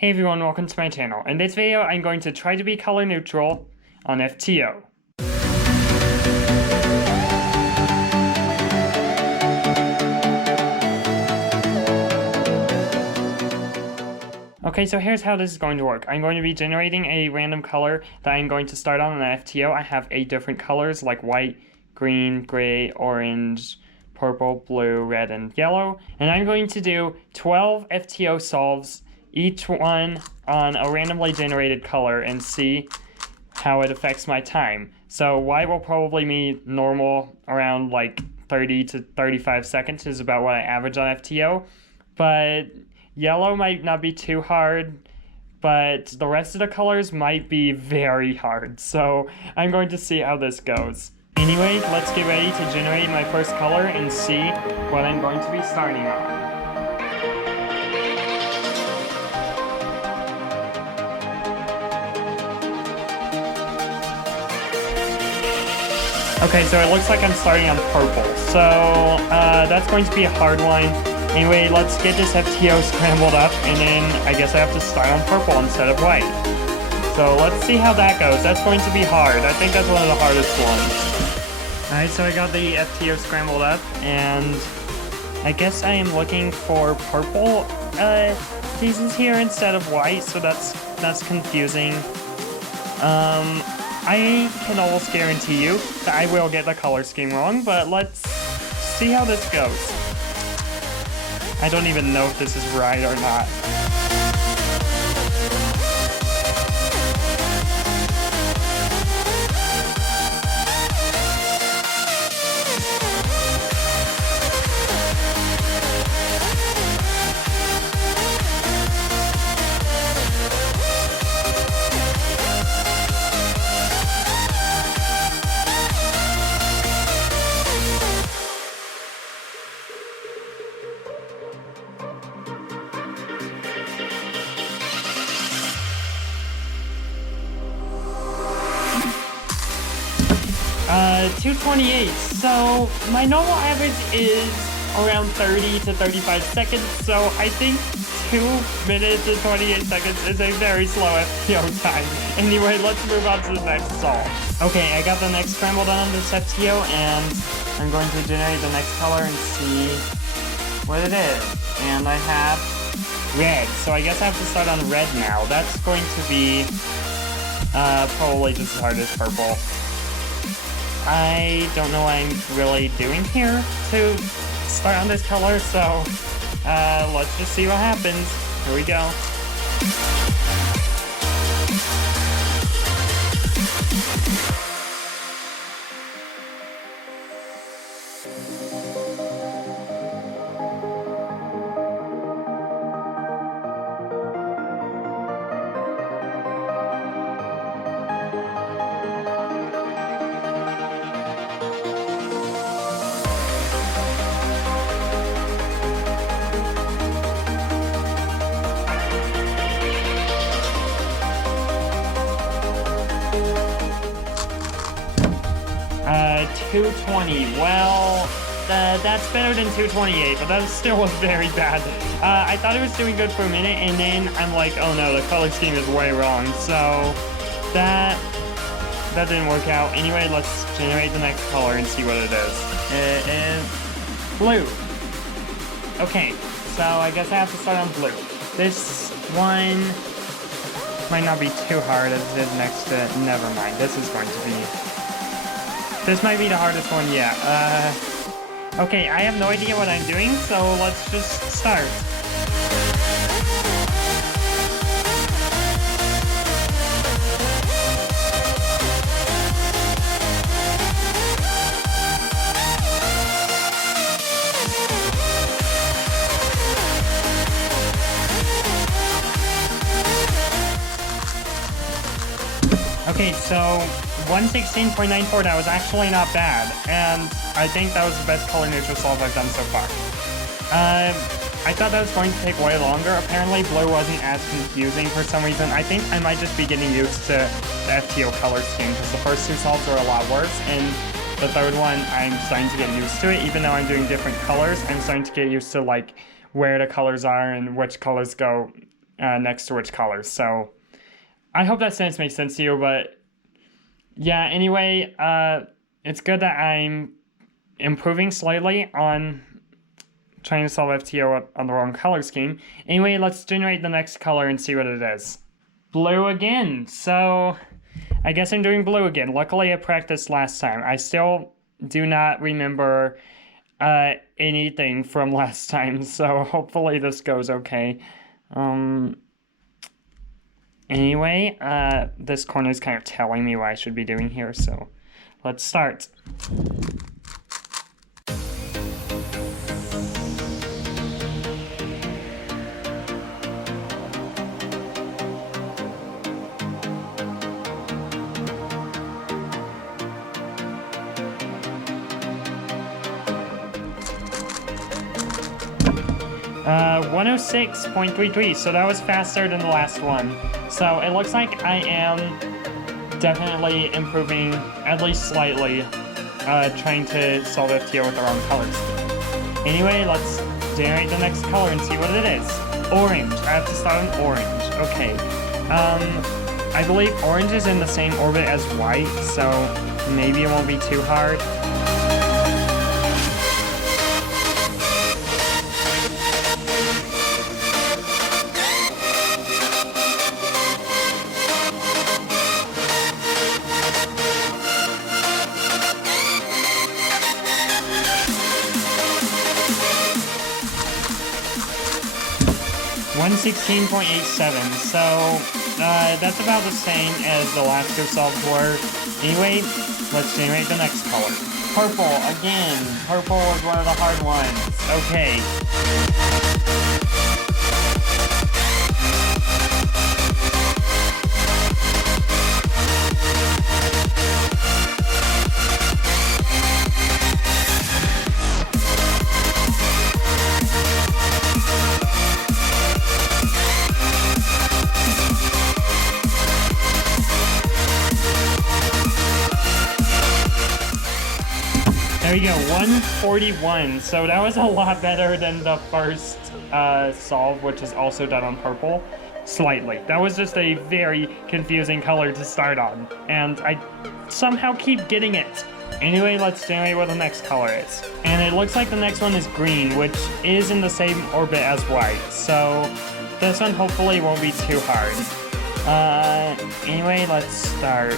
Hey everyone, welcome to my channel. In this video, I'm going to try to be color neutral on FTO. Okay, so here's how this is going to work. I'm going to be generating a random color that I'm going to start on an FTO. I have 8 different colors like white, green, gray, orange, purple, blue, red, and yellow. And I'm going to do 12 FTO solves, each one on a randomly generated color, and see how it affects my time. So white will probably be normal, around like 30 to 35 seconds is about what I average on FTO. But yellow might not be too hard, but the rest of the colors might be very hard. So I'm going to see how this goes. Anyway, let's get ready to generate my first color and see what I'm going to be starting on. Okay, so it looks like I'm starting on purple, so that's going to be a hard one. Anyway, let's get this FTO scrambled up, and then I guess I have to start on purple instead of white. So let's see how that goes. That's going to be hard. I think that's one of the hardest ones. Alright, so I got the FTO scrambled up, and I guess I am looking for purple pieces here instead of white, so that's confusing. I can almost guarantee you that I will get the color scheme wrong, but let's see how this goes. I don't even know if this is right or not. Uh, 228. So my normal average is around 30 to 35 seconds, so I think 2 minutes and 28 seconds is a very slow FTO time. Anyway, let's move on to the next solve. Okay, I got the next scramble done on this FTO, and I'm going to generate the next color and see what it is. And I have red, so I guess I have to start on red now. That's going to be probably just as hard as purple. I don't know what I'm really doing here to start on this color, so let's just see what happens. Here we go. Uh, 220. Well, that's better than 228, but that still was very bad. I thought it was doing good for a minute, and then I'm like, oh no, the color scheme is way wrong. So that didn't work out. Anyway, let's generate the next color and see what it is. It is blue. Okay, so I guess I have to start on blue. This one might not be too hard as it is next to it. Never mind, this is going to be... This might be the hardest one yet. Okay, I have no idea what I'm doing, so let's just start. Okay, so 116.94, that was actually not bad, and I think that was the best color neutral solve I've done so far. I thought that was going to take way longer. Apparently blue wasn't as confusing for some reason. I think I might just be getting used to the FTO color scheme, because the first 2 solves are a lot worse, and the third one I'm starting to get used to it. Even though I'm doing different colors, I'm starting to get used to like where the colors are and which colors go next to which colors. So I hope that sentence makes sense to you, but yeah, anyway, it's good that I'm improving slightly on trying to solve FTO on the wrong color scheme. Anyway, let's generate the next color and see what it is. Blue again. So I guess I'm doing blue again. Luckily, I practiced last time. I still do not remember anything from last time, so hopefully this goes okay. Anyway, this corner is kind of telling me what I should be doing here, so let's start. 106.33, so that was faster than the last one. So it looks like I am definitely improving, at least slightly, trying to solve FTO with the wrong colors. Anyway, let's generate the next color and see what it is. Orange. I have to start on orange. Okay. I believe orange is in the same orbit as white, so maybe it won't be too hard. 116.87, so that's about the same as the last two solves were. Anyway, let's generate the next color. Purple, again. Purple is one of the hard ones. Okay. There you go, 141. So that was a lot better than the first solve, which is also done on purple. Slightly. That was just a very confusing color to start on. And I somehow keep getting it. Anyway, let's generate what the next color is. And it looks like the next one is green, which is in the same orbit as white. So this one hopefully won't be too hard. Anyway, let's start.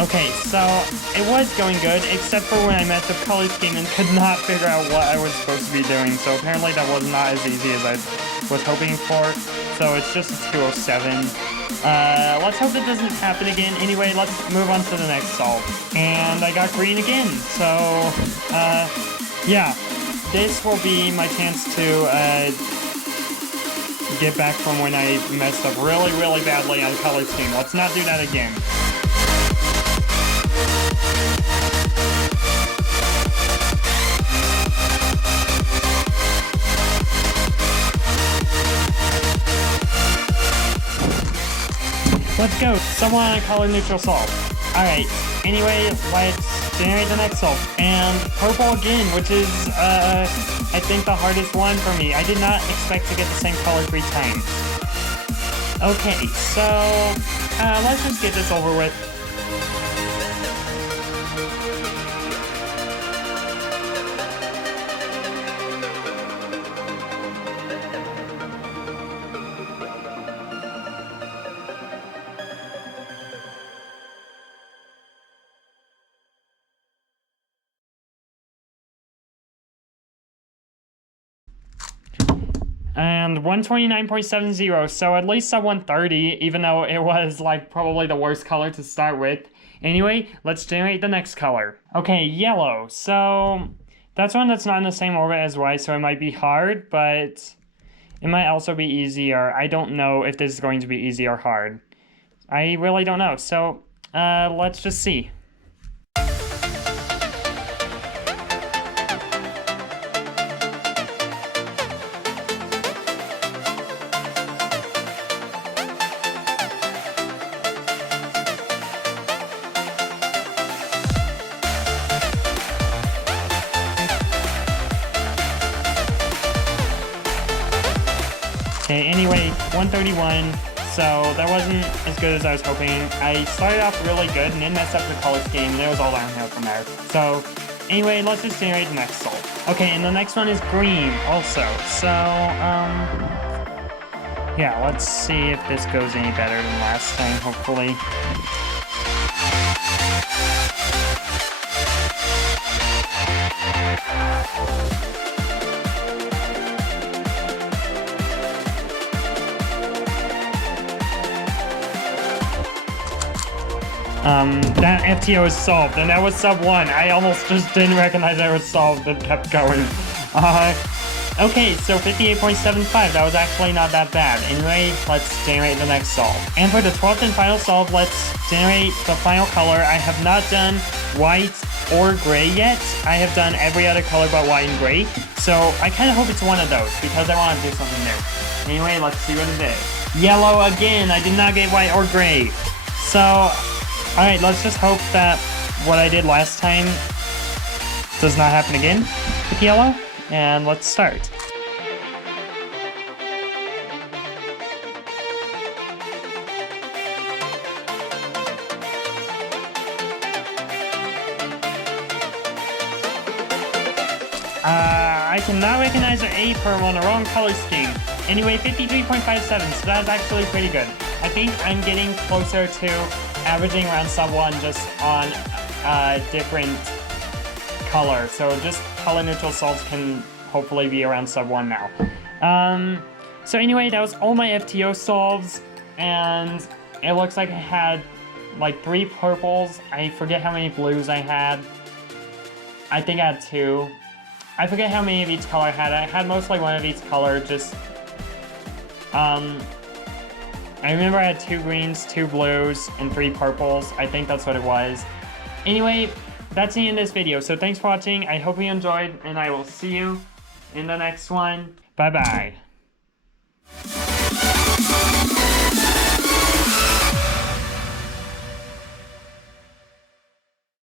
Okay, so it was going good, except for when I messed up color scheme and could not figure out what I was supposed to be doing. So apparently that was not as easy as I was hoping for. So it's just a 207. Let's hope it doesn't happen again. Anyway, let's move on to the next solve. And I got green again. So, yeah, this will be my chance to get back from when I messed up really, really badly on color scheme. Let's not do that again. Let's go. Someone on a color neutral solve. Alright. Anyway, let's generate the next solve. And purple again, which is, I think the hardest one for me. I did not expect to get the same color 3 times. Okay, so, let's just get this over with. And 129.70, so at least a 130, even though it was like probably the worst color to start with. Anyway, let's generate the next color. Okay, yellow. So That's one that's not in the same orbit as Y, so it might be hard, but it might also be easier. I don't know if this is going to be easy or hard. I really don't know, so let's just see. Okay, anyway, 131, so that wasn't as good as I was hoping. I started off really good and then messed up the color scheme, and it was all downhill from there. So, anyway, let's just generate the next solve. Okay, and the next one is green, also. So, yeah, let's see if this goes any better than last time, hopefully. That FTO is solved, and that was sub 1. I almost just didn't recognize I was solved and kept going. Okay, so 58.75, that was actually not that bad. Anyway, let's generate the next solve. And for the 12th and final solve, let's generate the final color. I have not done white or gray yet. I have done every other color but white and gray. So I kind of hope it's one of those, because I want to do something new. Anyway, let's see what it is. Yellow again, I did not get white or gray. So, alright, let's just hope that what I did last time does not happen again with yellow. And let's start. I cannot recognize an A perm on the wrong color scheme. Anyway, 53.57, so that's actually pretty good. I think I'm getting closer to averaging around sub 1 just on different color. So just color neutral solves can hopefully be around sub 1 now. So anyway, that was all my FTO solves, and it looks like I had like 3 purples. I forget how many blues I had. I think I had 2. I forget how many of each color I had. I had mostly one of each color, just I remember I had 2 greens, 2 blues, and 3 purples. I think that's what it was. Anyway, that's the end of this video. So thanks for watching. I hope you enjoyed, and I will see you in the next one. Bye-bye.